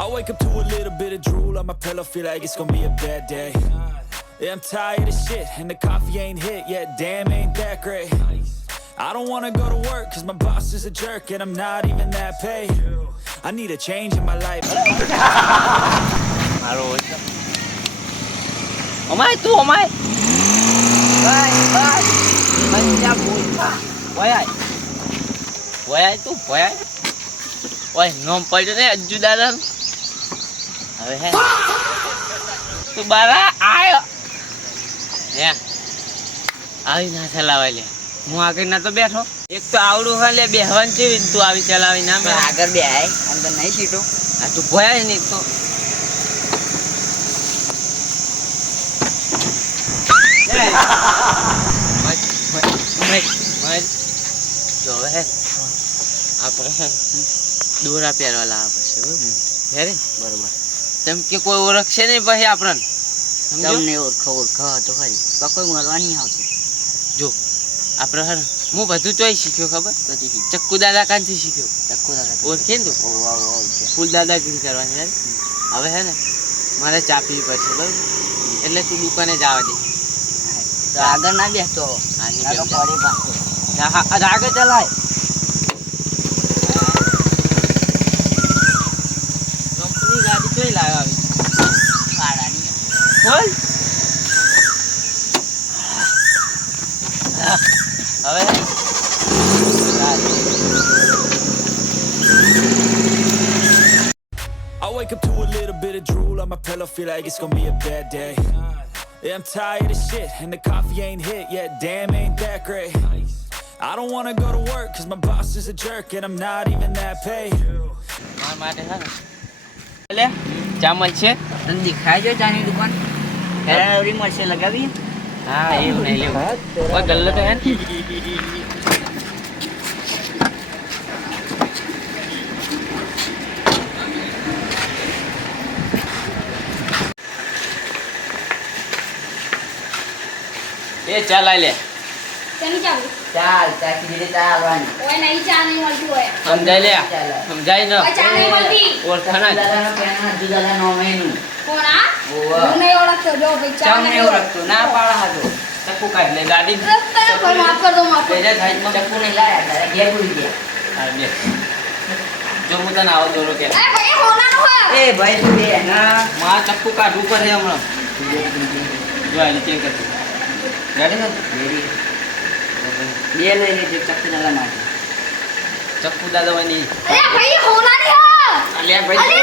I wake up to a little bit of drool on my pillow, feel like it's gonna be a bad day. Yeah, I'm tired of shit, and the coffee ain't hit yet, damn, ain't that great. I don't wanna go to work, cause my boss is a jerk, and I'm not even that paid. I need a change in my life. Omay, tu omay. Bye, bye. Banyak buka. Boy, boy tu boy. Oi, nom પડ્યો ને અજ્જુ દાદા. હવે હે. તું બારા આયો. હે. આવી ના ચલાવાય લે. હું આગળ ના તો બેઠો. એક તો આવડું હે લે બેહવાન છે તું આવી ચલાવી ના મે આગળ બે આય અંદર નહીં સીટો. આ તું ભોયા ને તો. જો હે. આપણે દોરા પહેરવા લાવવા પડશે હેરે બરોબર તેમ કે કોઈ ઓળખશે નહીં પછી આપણને તમને ઓળખા તો ખરી કોઈ મળવા નહીં આવતું જો આપણે હર હું બધું તોય શીખ્યો ખબર ચક્કુ દાદા કાંથી શીખ્યો ચક્કુ દાદા ઓળખે ને તું ફૂલ દાદાગીરી કરવાની યાર હવે હે ને મારે ચા પીવી પડશે બરાબર એટલે તું દુકાને જવા દે તો આગળ ના બેસતો આગળ ચલાય ગાડી જોઈ લાવ્યો આવી ભાડાની બોલ હવે I wake up to a little bit of drool on my pillow, feel like it's gonna be a bad day. Yeah, I'm tired of shit, and the coffee ain't hit yet, damn, ain't that great. I don't wanna go to work, cause my boss is a jerk, and I'm not even that paid. માર માટે હા લે ચા મળશે તને દેખાય છે ચાની દુકાન હેરાવરી મળશે લગાવી હા એ લઈ લેવું કોઈ ગલ્લો તો હે ને એ ચા લઈ લે ચાની ચાલુ ચાલ ચાકી દીધી ચા આલવાની ઓય નહીં ચા નહીં મળતી હોય સમજાય લે સમજાય ન ઓય ચા નહીં મળતી ઓળખાણા દાદાનો પેના જુદાલા નો મેનુ કોણ આ ઓવા હું નહીં ઓળખતો જો ભાઈ ચા નહીં ઓળખતો ના પાડા હાજો ચક્કુ કાઢ લે ગાડી કોઈ માફ કર દો માફ કર બેજા સાઈડમાં ચક્કુ નહીં લાયા તારે ઘેર ભૂલી ગયા હા બે જો હું તને આવો દોરો કે એ ભાઈ હોનાનો હોય એ ભાઈ તું બે ના માં ચક્કુ કાઢ ઉપર છે હમણાં જો આ નીચે કર ગાડી ના રેડી બે લઈ લેજે ચક્કુ દાદા માટે ચક્કુ દાદા વની અરે ભાઈ હોનાની હા અલ્યા ભાઈ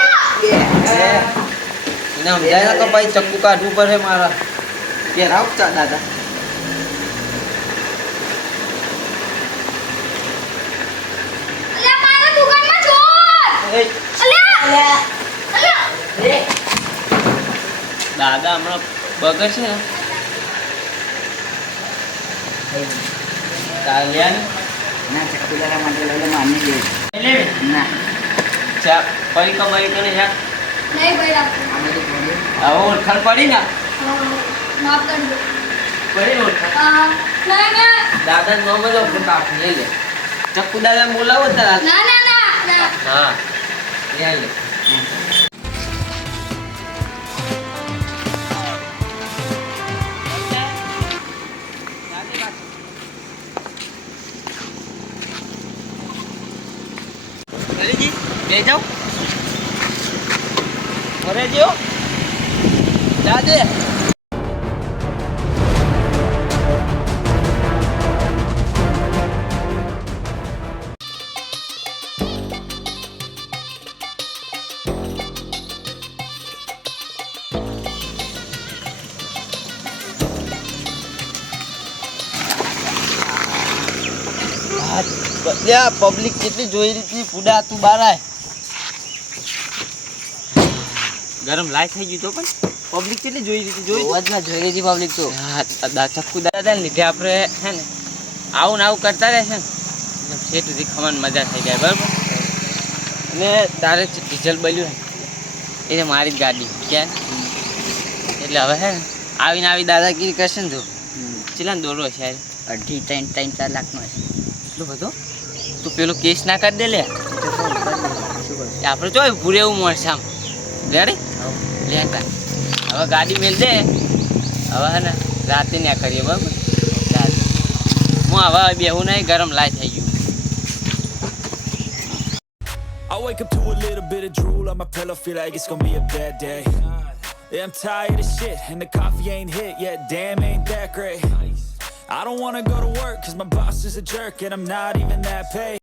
એને સમજાય તો ભાઈ ચક્કુ કાઢવું પડે મારા કે રાવ ચા દાદા અલ્યા મારા દુકાનમાં ચોર અલ્યા એ દાદા હમણાં બગર છે ને તાલિયાન ના ચક્કુ દાદા માટે લઈ લે માની લે લે ના ચા પરી કમાઈ કરે છે નહીં ભાઈ રાખો આમે તો પડી આવો ઓળખાણ પડી ને માફ કર દો પડી ઓળખાણ ના ના દાદા નો મજો ઉપર કાઢ લે લે ચક્કુ દાદા બોલાવો તારા ના ના ના ના હા લે લે ले जाओ अरे जियो जा दे બલ્યા પબ્લિક કેટલી જોઈ રહી હતી પૂડા તું બહાર આય ગરમ લાઈ થઈ ગયું તો પણ પબ્લિક કેટલી જોઈ રહી હતી જોઈ ના જોઈ રહી હતી પબ્લિક તો હા ચક્કુ દાદા ને લીધે આપણે હે ને આવું ને આવું કરતા રહે છે ને સેટ સુધી ખવાની મજા થઈ જાય બરાબર ને તારે ડીઝલ બલ્યું ને એ મારી જ ગાડી ક્યાં એટલે હવે હે ને આવીને આવી દાદાગીરી કરશે ને જો ચેલા દોરો છે યાર 2.5-3-4 લાખનો છે એટલો બધો તું પેલો કેસ ના કરી દે લે આપણે જો પૂરે એવું મળશે આમ રેડી લેતા હવે ગાડી મેલ દે હવે હે ને રાતે ન્યા કરીએ બરાબર હું હવે બેહું નહીં ગરમ લાય થઈ ગયું I wake up to a little bit of drool on my pillow, feel like it's gonna be a bad day. Yeah, I'm tired of shit, and the coffee ain't hit yet, damn, ain't that great. I don't wanna go to work, cause my boss is a jerk, and I'm not even that paid.